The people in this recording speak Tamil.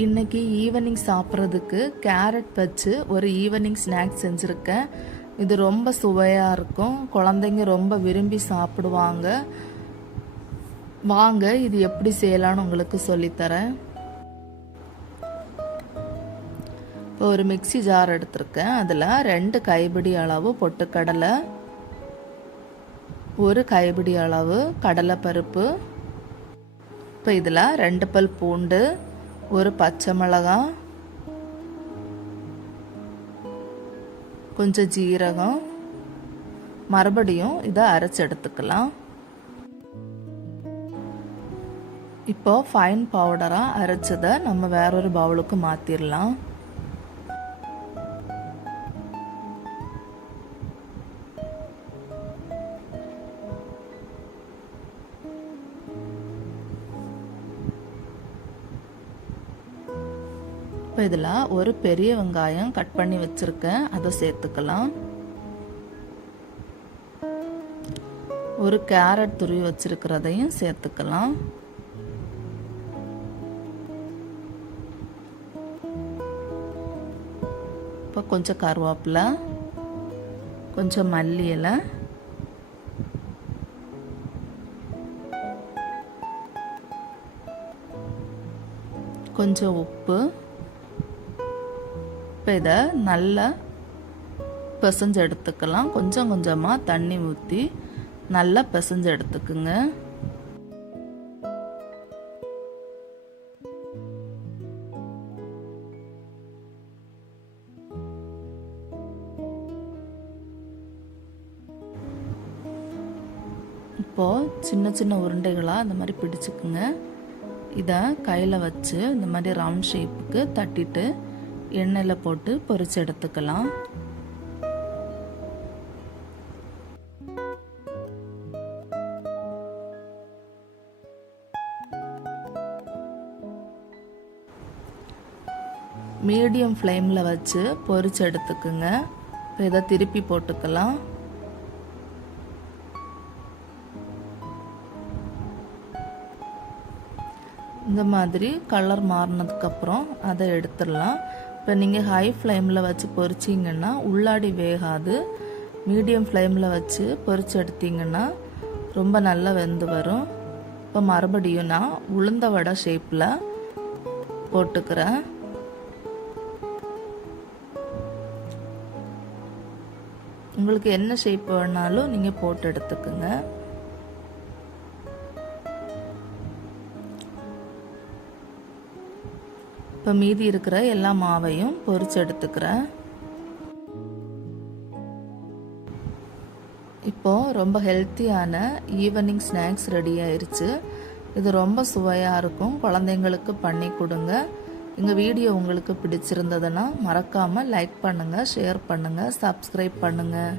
இன்னைக்கு ஈவினிங் சாப்பிட்றதுக்கு கேரட் வச்சு ஒரு ஈவினிங் ஸ்நாக்ஸ் செஞ்சுருக்கேன். இது ரொம்ப சுவையாக இருக்கும். குழந்தைங்க ரொம்ப விரும்பி சாப்பிடுவாங்க. வாங்க இது எப்படி செய்யலான்னு உங்களுக்கு சொல்லித்தரேன். இப்போ ஒரு மிக்சி ஜார் எடுத்திருக்கேன். அதில் 2 கைப்பிடி அளவு பொட்டுக்கடலை, 1 கைப்பிடி அளவு கடலைப்பருப்பு, இப்போ இதில் 2 பல் பூண்டு, 1 பச்சை மிளகாய், கொஞ்சம் ஜீரகம், மறுபடியும் இதை அரைச்சு எடுத்துக்கலாம். இப்போ ஃபைன் பவுடராக அரைச்சதை நம்ம வேறொரு பவுலுக்கு மாற்றிடலாம். இப்போ இதில் ஒரு பெரிய வெங்காயம் கட் பண்ணி வச்சுருக்கேன், அதை சேர்த்துக்கலாம். ஒரு கேரட் துருவி வச்சிருக்கிறதையும் சேர்த்துக்கலாம். இப்போ கொஞ்சம் கருவேப்பிலை, கொஞ்சம் மல்லி இலை, கொஞ்சம் உப்பு. இப்போ இதை நல்லா பிசைஞ்சு எடுத்துக்கலாம். கொஞ்சம் கொஞ்சமாக தண்ணி ஊற்றி நல்லா பிசைஞ்சு எடுத்துக்குங்க. இப்போது சின்ன சின்ன உருண்டைகளாக இந்த மாதிரி பிடிச்சிக்குங்க. இதை கையில் வச்சு இந்த மாதிரி ரவுண்ட் ஷேப்புக்கு தட்டிட்டு எண்ணெயில் போட்டு பொரிச்சு எடுத்துக்கலாம். மீடியம் ஃப்ளேமில் வச்சு பொரிச்சு எடுத்துக்குங்க. இதை திருப்பி போட்டுக்கலாம். இந்த மாதிரி கலர் மாறினதுக்கப்புறம் அதை எடுத்துடலாம். இப்போ நீங்கள் ஹை ஃப்ளேமில் வச்சு பொரிச்சிங்கன்னா உள்ளாடி வேகாது. மீடியம் ஃப்ளேமில் வச்சு பொரிச்சு எடுத்திங்கன்னா ரொம்ப நல்லா வெந்து வரும். இப்போ மறுபடியும் நான் உளுந்த வடை ஷேப்பில் போட்டுக்கிறேன். உங்களுக்கு என்ன ஷேப் வேணாலும் நீங்கள் போட்டு எடுத்துக்குங்க. இப்போ மீதி இருக்கிற எல்லா மாவையும் பொரிச்சு எடுத்துக்கிறேன். இப்போது ரொம்ப ஹெல்த்தியான ஈவினிங் ஸ்நாக்ஸ் ரெடி ஆயிடுச்சு. இது ரொம்ப சுவையாக இருக்கும். குழந்தைங்களுக்கு பண்ணி கொடுங்க. எங்கள் வீடியோ உங்களுக்கு பிடிச்சிருந்ததுன்னா மறக்காமல் லைக் பண்ணுங்கள், ஷேர் பண்ணுங்கள், சப்ஸ்கிரைப் பண்ணுங்கள்.